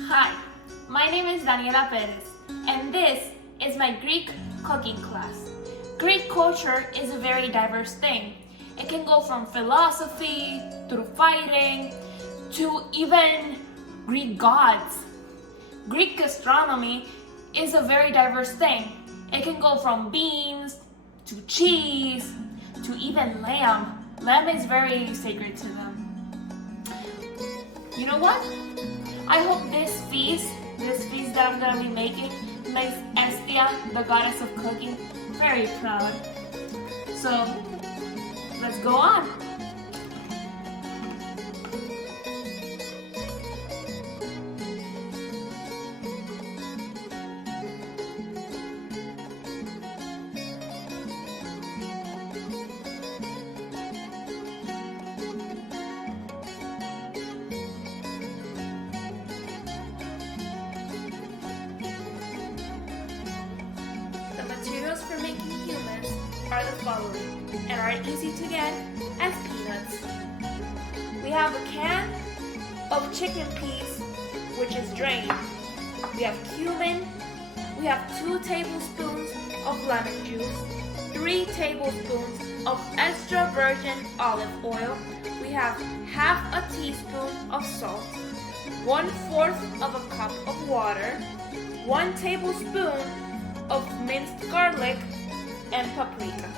Hi, my name is Daniela Perez, and this is my Greek cooking class. Greek culture is a very diverse thing. It can go from philosophy to fighting to even Greek gods. Greek gastronomy is a very diverse thing. It can go from beans to cheese to even lamb. Lamb is very sacred to them. You know what? I hope this feast that I'm gonna be making makes Estia, the goddess of cooking, very proud. So, let's go on. The materials for making hummus are the following and are easy to get as peanuts. We have a can of chicken peas, which is drained. We have cumin. We have 2 tablespoons of lemon juice, 3 tablespoons of extra virgin olive oil. We have half a teaspoon of salt, 1/4 of a cup of water, 1 tablespoon of minced garlic, and paprika.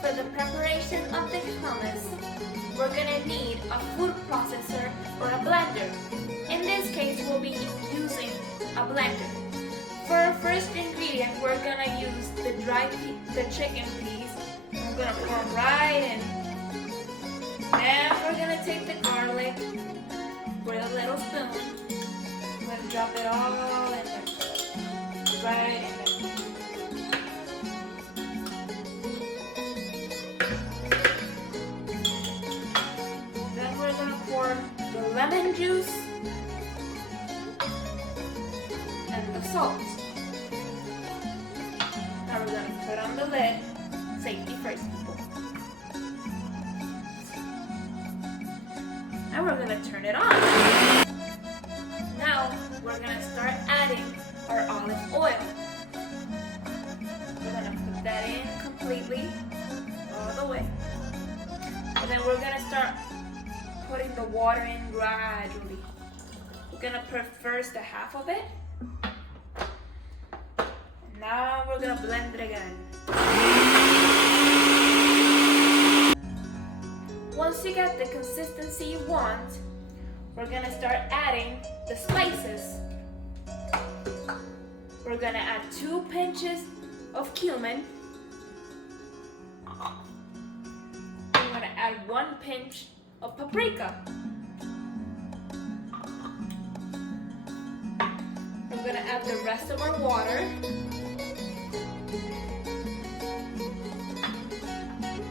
For the preparation of the hummus, we're gonna need a food processor or a blender. In this case, we'll be using a blender. For our first ingredient, we're gonna use the chicken peas. I'm gonna pour them right in. Then we're gonna take the garlic with a little spoon. I'm gonna drop it all in there. Right in there. Then we're gonna pour the lemon juice and the salt. Now we're gonna put on the lid. Safety first, people. Now we're gonna turn it on. Now we're gonna start adding our olive oil. We're gonna put that in completely, all the way. And then we're gonna start putting the water in gradually. We're gonna put first a half of it. Now we're gonna blend it again. Once you get the consistency you want, we're gonna start adding the spices. We're gonna add 2 pinches of cumin. I'm gonna add 1 pinch of paprika. I'm gonna add the rest of our water.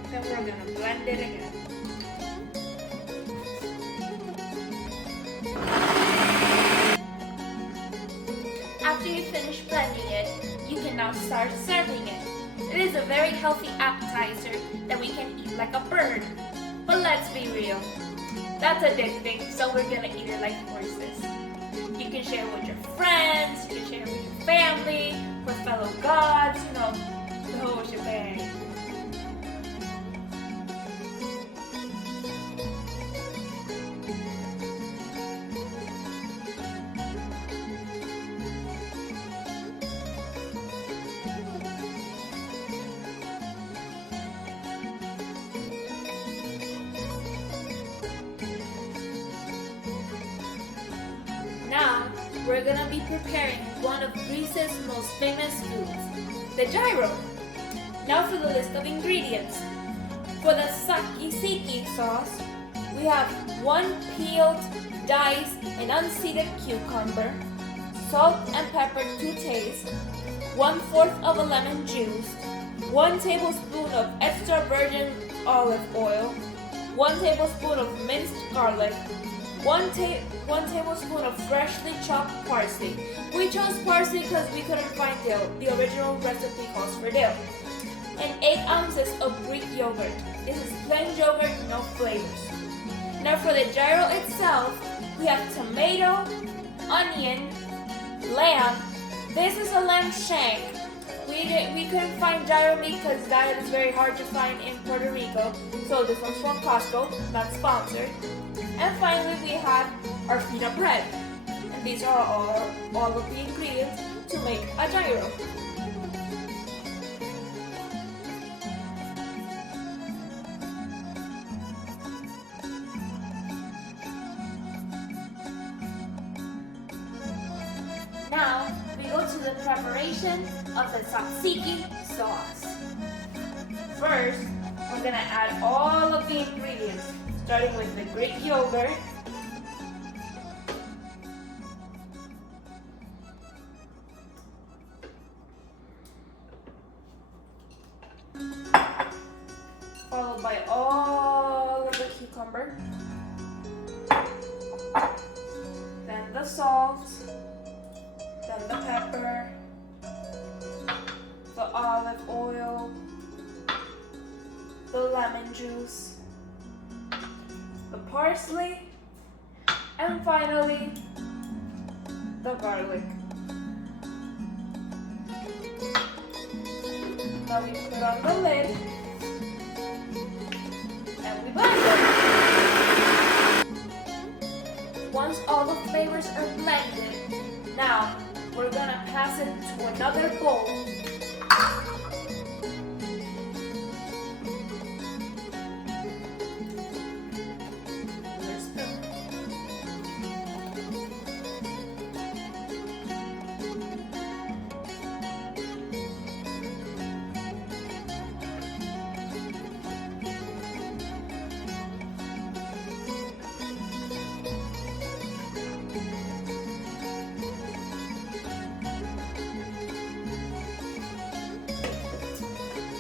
Then we're gonna blend it again. After you finish blending it, you can now start serving it. It is a very healthy appetizer that we can eat like a bird. But let's be real, that's addicting, so we're gonna eat it like horses. You can share it with your friends, you can share it with your family, with fellow gods, the whole shebang. Now, we're gonna be preparing one of Greece's most famous foods, the gyro. Now for the list of ingredients. For the tzatziki sauce, we have 1 peeled, diced, and unseeded cucumber, salt and pepper to taste, 1/4 of a lemon juice, 1 tablespoon of extra virgin olive oil, 1 tablespoon of minced garlic, 1 tablespoon of freshly chopped parsley. We chose parsley because we couldn't find dill. The original recipe calls for dill. And 8 ounces of Greek yogurt. This is plain yogurt, no flavors. Now for the gyro itself, we have tomato, onion, lamb. This is a lamb shank. We couldn't find gyro meat because that is very hard to find in Puerto Rico. So this one's from Costco, not sponsored. And finally we have our pita bread. And these are all of the ingredients to make a gyro. Now, we go to the preparation of the tzatziki sauce. First, we're gonna add all of the ingredients, starting with the Greek yogurt, followed by all of the cucumber, then the salt, then the pepper, the olive oil, the lemon juice, the parsley, and finally, the garlic. Now we put on the lid, and we blend it. Once all the flavors are blended, now we're gonna pass it to another bowl.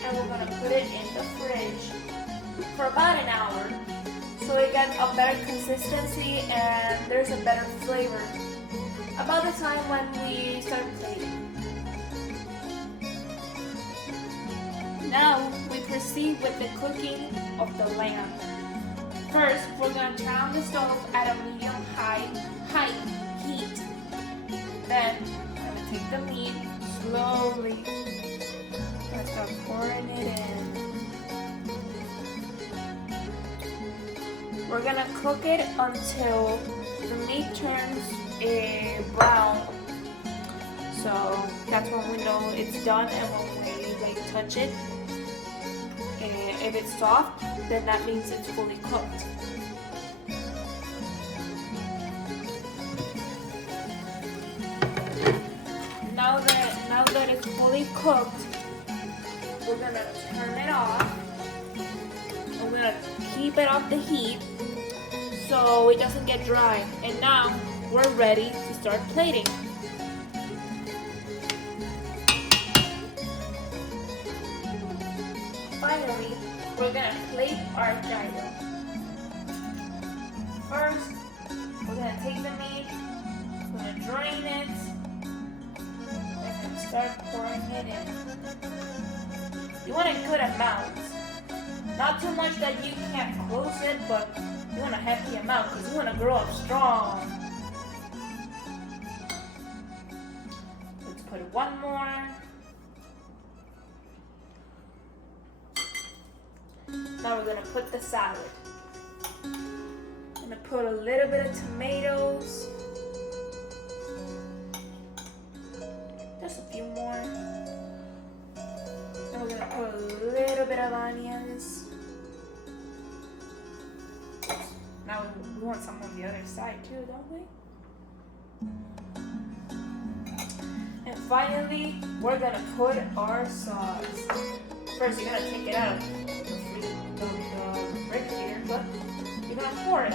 And we're gonna put it in the fridge for about an hour so it gets a better consistency and there's a better flavor about the time when we start plating. Now we proceed with the cooking of the lamb. First, we're gonna turn on the stove at a medium-high heat. Then I'm gonna take the meat slowly. Let's start pouring it in. We're gonna cook it until the meat turns brown. So that's when we know it's done and when we touch it. And if it's soft, then that means it's fully cooked. Now that it's fully cooked, we're gonna turn it off. We're gonna keep it off the heat so it doesn't get dry. And now we're ready to start plating. Finally, we're gonna plate our gyro. First, we're gonna take the meat, we're gonna drain it, and start pouring it in. You want a good amount. Not too much that you can't close it, but you want a hefty amount because you want to grow up strong. Let's put one more. Now we're going to put the salad. I'm going to put a little bit of tomatoes. Just a few more. And we're going to put a little bit of onions. Now we want some on the other side too, don't we? And finally, we're gonna put our sauce. First, you're gonna take it out of the refrigerator, but you're gonna pour it.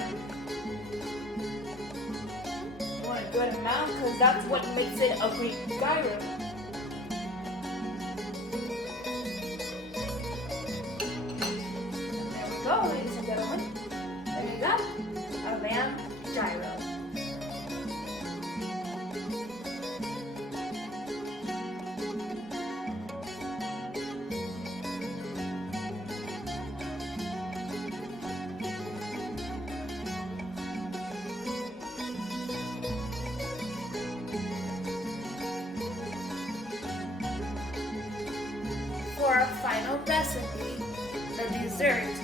You want a good amount because that's what makes it a Greek gyro. And there we go, ladies and gentlemen. There you go, a lamb gyro. final recipe, the dessert.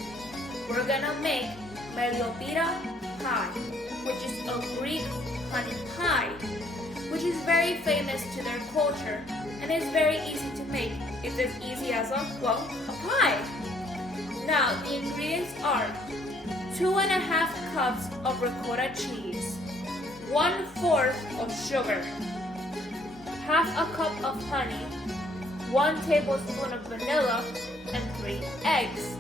We're gonna make Melopita pie, which is a Greek honey pie, which is very famous to their culture and is very easy to make. It's as easy as a pie. Now, the ingredients are 2.5 cups of ricotta cheese, 1/4 of sugar, half a cup of honey, 1 tablespoon of vanilla, and 3 eggs.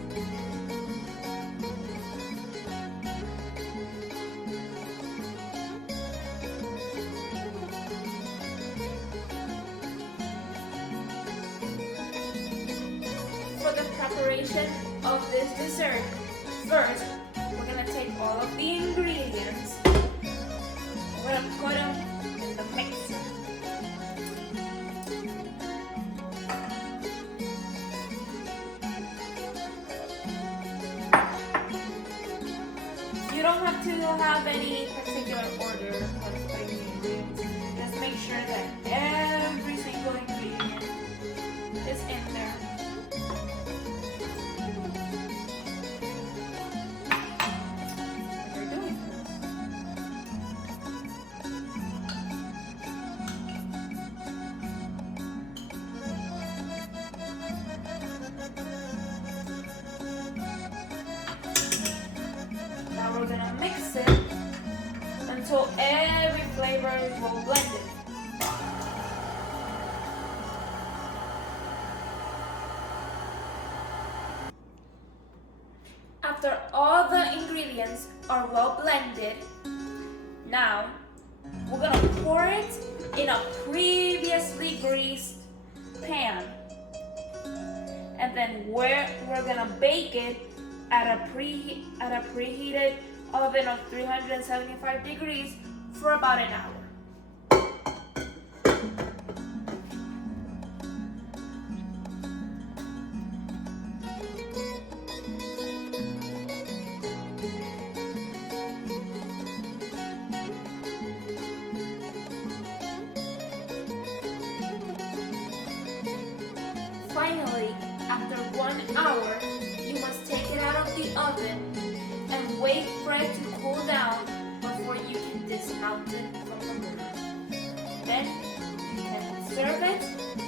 For the preparation of this dessert, first, we're going to take all of the ingredients, we're going to put them in the mixer. You don't have to have any particular order of putting the ingredients. Just make sure that every single ingredient is in there. We're doing this. Now we're gonna mix it until every flavor is well blended. After all the ingredients are well blended, now we're gonna pour it in a previously greased pan. And then we're gonna bake it at a preheated oven of 375 degrees for about an hour. Finally, after 1 hour, you must take it out of the oven and wait for it to cool down before you can dismount it from the burner. Then you can serve it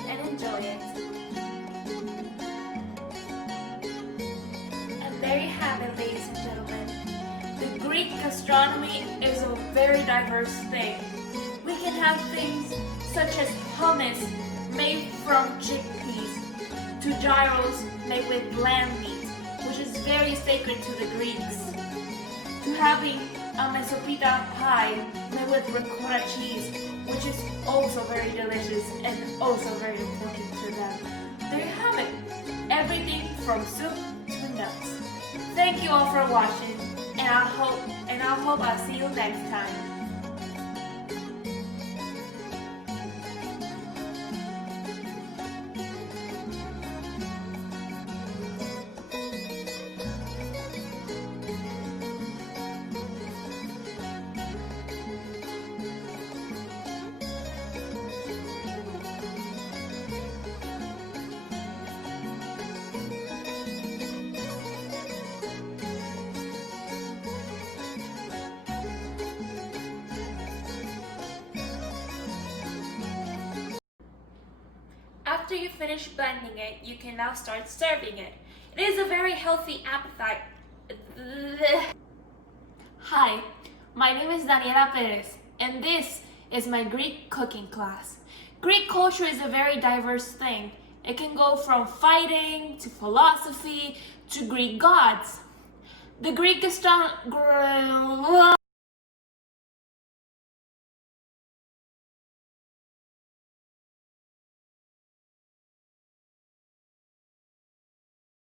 and enjoy it. And there you have it, ladies and gentlemen. The Greek gastronomy is a very diverse thing. We can have things such as hummus made from chickpeas, to gyros made with lamb meat, which is very sacred to the Greeks, to having a Melopita pie made with ricotta cheese, which is also very delicious and also very important to them. There you have it. Everything from soup to nuts. Thank you all for watching, and I hope I'll see you next time. After you finish blending it, you can now start serving it. It is a very healthy appetite. Hi, my name is Daniela Perez, and this is my Greek cooking class. Greek culture is a very diverse thing. It can go from fighting to philosophy to Greek gods. The Greek gastronomy